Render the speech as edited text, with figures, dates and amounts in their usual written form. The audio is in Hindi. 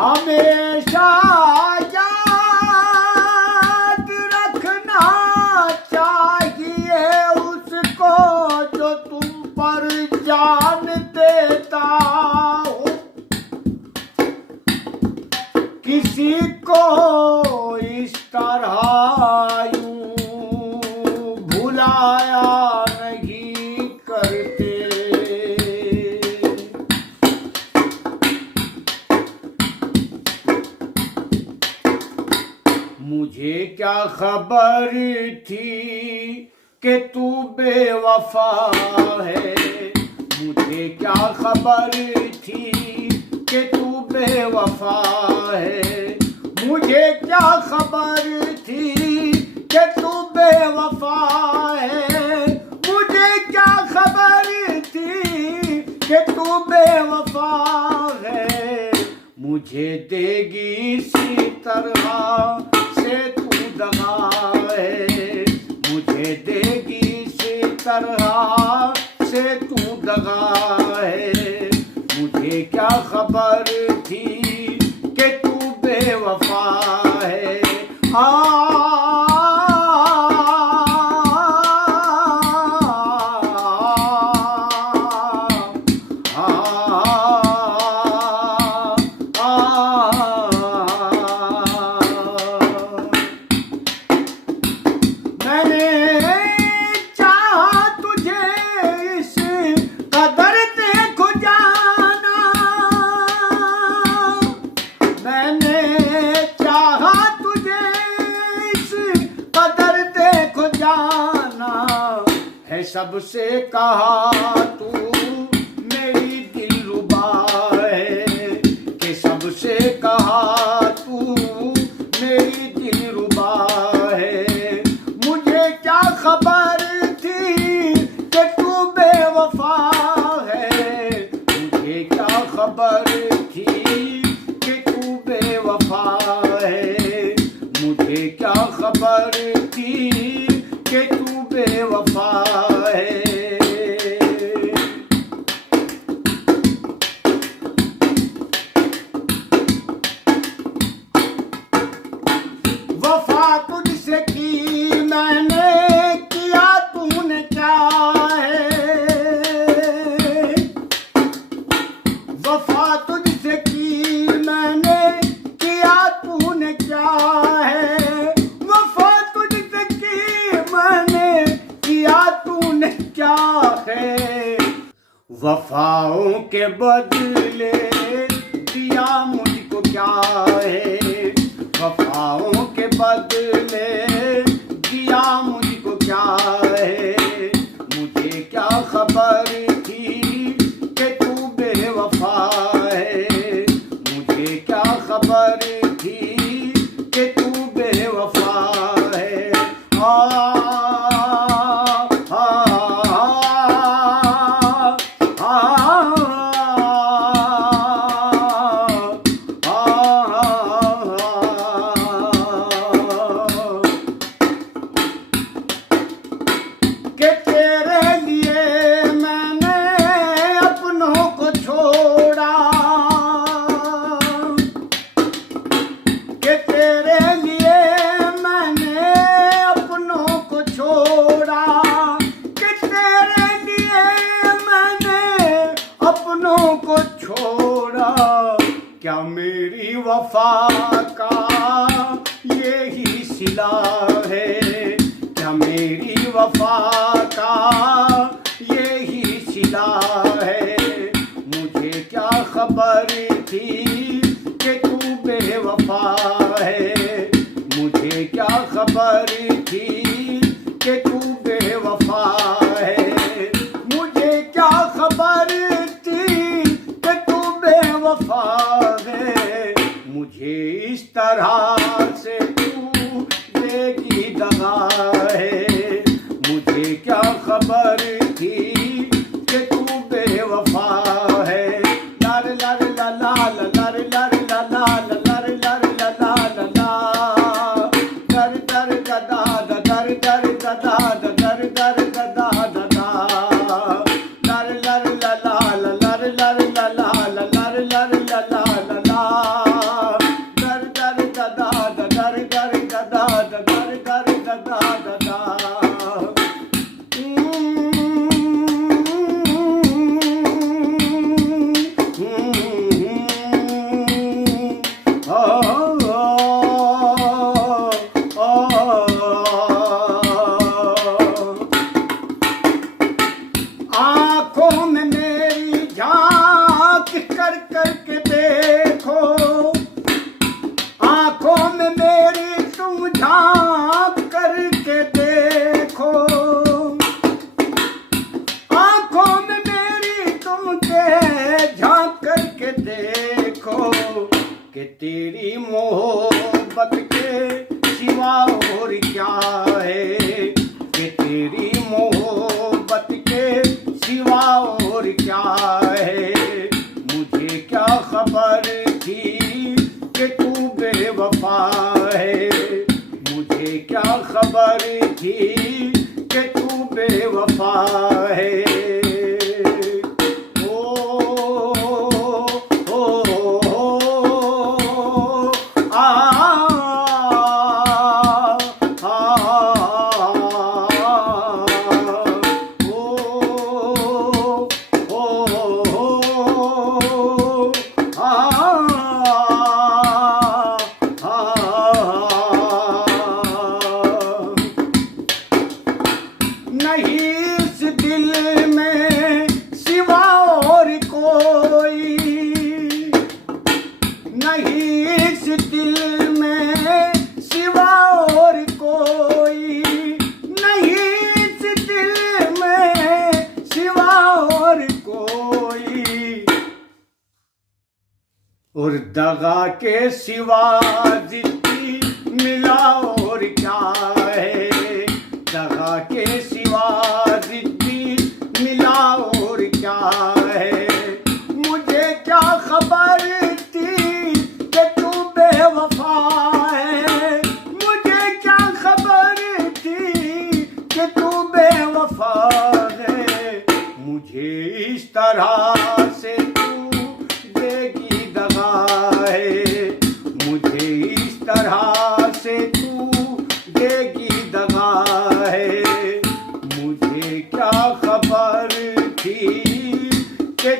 हमेशा याद रखना चाहिए उसको जो तुम पर जान देता हो। किसी को इस तरह यूं भुलाया नहीं करते। मुझे क्या खबर थी कि तू बेवफा है। मुझे क्या खबर थी कि तू बेवफा है। मुझे क्या खबर थी कि तू बेवफा है। मुझे क्या खबर थी कि तू बेवफा है। मुझे देगी इसी तरह से तू दगा है। मुझे देगी इसी तरह से तू दगा है। मुझे क्या खबर थी कि तू बेवफा है। सबसे कहा तू मेरी दिलरुबा है। कि सबसे कहा तू मेरी दिलरुबा है। मुझे क्या खबर थी कि तू बेवफा है। मुझे क्या खबर थी कि तू बेवफा है। मुझे क्या खबर थी कि तू बेवफा है। वफा तुझसे की मैंने, किया तूने क्या है। वफा तुझसे की मैंने, किया तूने क्या है। वफा तुझसे की मैंने, किया तूने क्या है। वफाओं के बदले दिया मुझको क्या है। वफाओं के बदले दिया मुझको क्या है। मुझे क्या खबर थी कि तू बेवफा है। मुझे क्या खबर थी कि तू बेवफा है। कि तेरे लिए मैंने अपनों को छोड़ा। कि तेरे लिए मैंने अपनों को छोड़ा। कि तेरे लिए मैंने अपनों को छोड़ा। क्या मेरी वफा का यही सिला है। क्या मेरी वफा का यही सिला है। मुझे क्या खबर थी कि तू बेवफा है। मुझे क्या खबर थी कि तू बेवफा है। मुझे क्या खबर थी कि तू बेवफा है। मुझे इस तरह से तू देगी दगा है। मुझे क्या खबर थी कि तू बेवफा है। लर लर ला ला लर लर ला ला लर लर ला ला ला दर दर गदा दर दर गदा दर दर गदा ददा लर लर ला ला लर लर ला ला लर लर ला ला ला झांक करके देखो कि तेरी मोहब्बत के सिवा और क्या है, कि तेरी मोहब्बत के सिवा और क्या है। मुझे क्या खबर थी कि तू बेवफा है, मुझे क्या खबर थी कि तू बेवफा है। नहीं इस दिल में सिवा और कोई, नहीं इस दिल में सिवा और कोई, नहीं इस दिल में सिवा और कोई, और दगा के सिवा जिद्दी मिला और क्या है, दगा के सिवा जिद्दी मिला और क्या है। मुझे क्या खबर थी कि तू बेवफा है, मुझे क्या खबर थी कि तू बेवफा है। मुझे इस तरह से तू देगी दगा है, मुझे इस तरह से तू देगी दगा है। मुझे क्या खबर थी कि